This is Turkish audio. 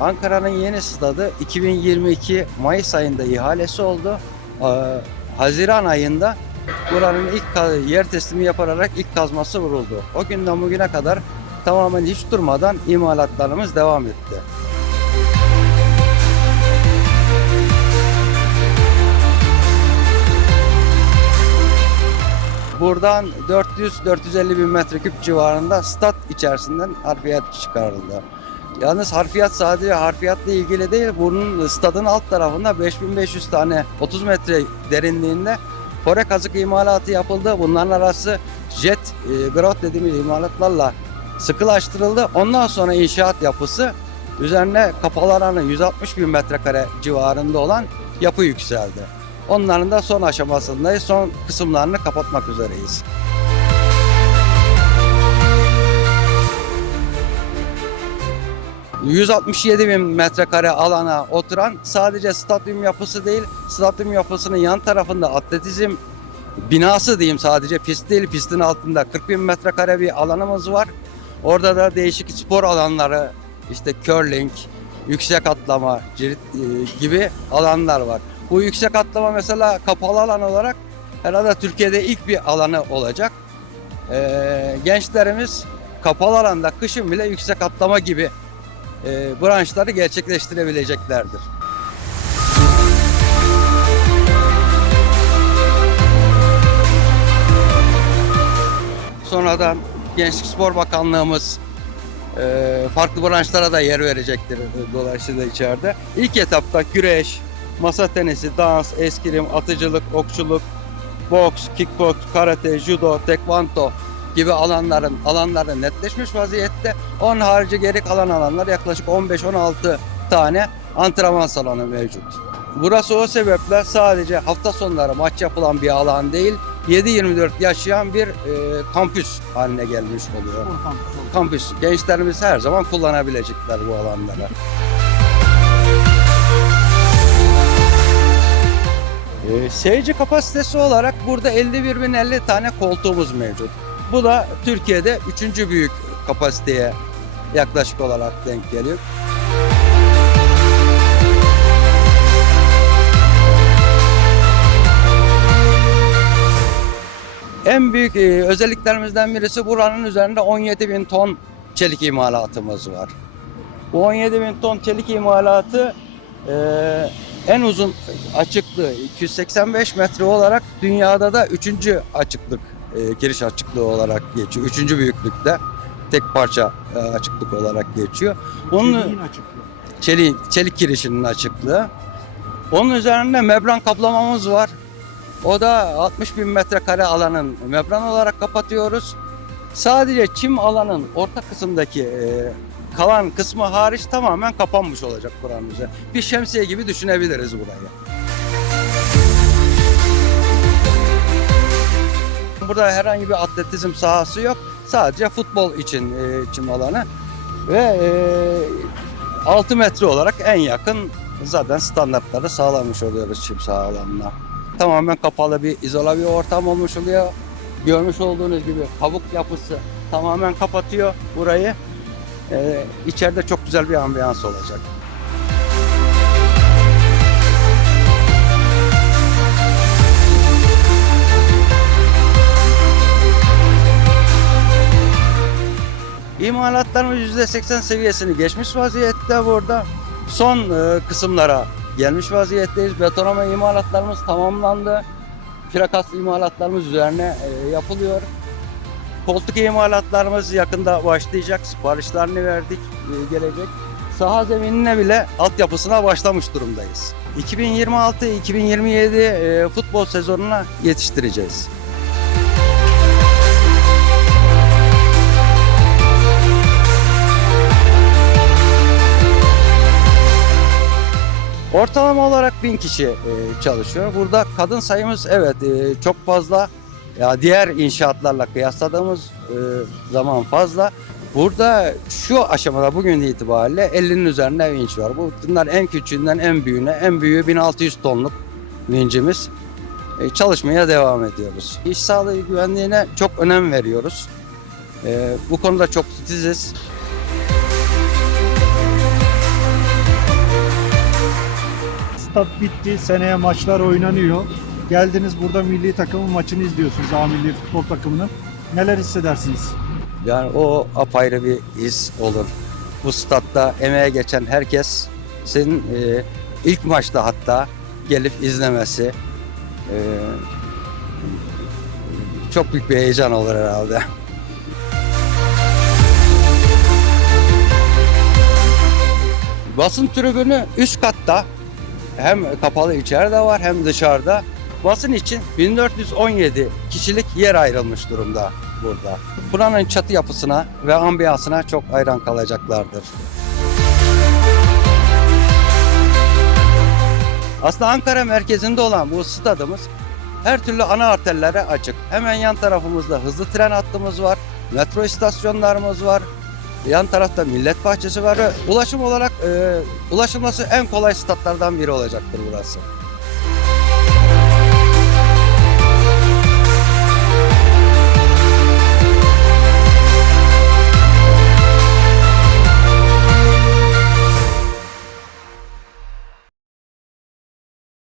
Ankara'nın yeni stadı 2022 Mayıs ayında ihalesi oldu. Ee, Haziran ayında buranın ilk yer teslimi yapılarak ilk kazması vuruldu. O günden bugüne kadar tamamen hiç durmadan imalatlarımız devam etti. Buradan 400-450 bin metreküp civarında stat içerisinden harfiyat çıkarıldı. Yalnız harfiyat sadece harfiyatla ilgili değil, bunun stadın alt tarafında 5500 tane 30 metre derinliğinde fore kazık imalatı yapıldı. Bunların arası jet, e, grot dediğimiz imalatlarla sıkılaştırıldı. Ondan sonra inşaat yapısı üzerine kapalı alanı 160 bin metrekare civarında olan yapı yükseldi. Onların da son aşamasındayız. Son kısımlarını kapatmak üzereyiz. ...167 bin metrekare alana oturan sadece stadyum yapısı değil... ...stadyum yapısının yan tarafında atletizm binası diyeyim sadece pist değil pistin altında 40 bin metrekare bir alanımız var. Orada da değişik spor alanları işte curling, yüksek atlama e, gibi alanlar var. Bu yüksek atlama mesela kapalı alan olarak herhalde Türkiye'de ilk bir alanı olacak. Ee, gençlerimiz kapalı alanda kışın bile yüksek atlama gibi e, branşları gerçekleştirebileceklerdir. Sonradan Gençlik Spor Bakanlığımız e, farklı branşlara da yer verecektir dolayısıyla içeride. İlk etapta güreş, masa tenisi, dans, eskrim, atıcılık, okçuluk, boks, kickboks, karate, judo, tekvando gibi alanların alanları netleşmiş vaziyette. Onun harici geri kalan alanlar yaklaşık 15-16 tane antrenman salonu mevcut. Burası o sebeple sadece hafta sonları maç yapılan bir alan değil, 7-24 yaşayan bir e, kampüs haline gelmiş oluyor. Kampüs. Gençlerimiz her zaman kullanabilecekler bu alanları. Ee, seyirci kapasitesi olarak burada 51.050 tane koltuğumuz mevcut. Bu da Türkiye'de üçüncü büyük kapasiteye yaklaşık olarak denk geliyor. En büyük e, özelliklerimizden birisi buranın üzerinde 17 bin ton çelik imalatımız var. Bu 17 bin ton çelik imalatı e, en uzun açıklığı 285 metre olarak dünyada da üçüncü açıklık e, giriş açıklığı olarak geçiyor. Üçüncü büyüklükte tek parça e, açıklık olarak geçiyor. Onun çelik, çelik girişinin açıklığı. Onun üzerinde membran kaplamamız var. O da 60 bin metrekare alanın membran olarak kapatıyoruz. Sadece çim alanın orta kısımdaki e, kalan kısmı hariç tamamen kapanmış olacak buranın üzerine. Bir şemsiye gibi düşünebiliriz burayı. Burada herhangi bir atletizm sahası yok. Sadece futbol için e, çim alanı. Ve e, 6 metre olarak en yakın zaten standartları sağlamış oluyoruz çim saha. Tamamen kapalı bir izole bir ortam olmuş oluyor. Görmüş olduğunuz gibi kabuk yapısı tamamen kapatıyor burayı. Ee, içeride çok güzel bir ambiyans olacak. İmalatlarımız %80 seviyesini geçmiş vaziyette burada. Son e, kısımlara gelmiş vaziyetteyiz. Betonama imalatlarımız tamamlandı. Frakas imalatlarımız üzerine e, yapılıyor. Koltuk imalatlarımız yakında başlayacak. Siparişlerini verdik, e, gelecek. Saha zeminine bile altyapısına başlamış durumdayız. 2026-2027 e, futbol sezonuna yetiştireceğiz. Ortalama olarak bin kişi e, çalışıyor. Burada kadın sayımız evet e, çok fazla. Ya diğer inşaatlarla kıyasladığımız e, zaman fazla. Burada şu aşamada bugün itibariyle 50'nin üzerinde vinç var. Bu bunlar en küçüğünden en büyüğüne, en büyüğü 1600 tonluk vincimiz. Çalışmaya devam ediyoruz. İş sağlığı güvenliğine çok önem veriyoruz. Bu konuda çok titiziz. Stat bitti. Seneye maçlar oynanıyor. Geldiniz burada milli takımın maçını izliyorsunuz. A milli futbol takımının. Neler hissedersiniz? Yani o apayrı bir his olur. Bu statta emeğe geçen herkes senin e, ilk maçta hatta gelip izlemesi e, çok büyük bir heyecan olur herhalde. Basın tribünü üst katta hem kapalı içeride var hem dışarıda. Basın için 1417 kişilik yer ayrılmış durumda burada. Buranın çatı yapısına ve ambiyansına çok hayran kalacaklardır. Aslında Ankara merkezinde olan bu stadımız her türlü ana arterlere açık. Hemen yan tarafımızda hızlı tren hattımız var, metro istasyonlarımız var. Yan tarafta millet bahçesi var ve ulaşım olarak e, ulaşılması en kolay statlardan biri olacaktır burası.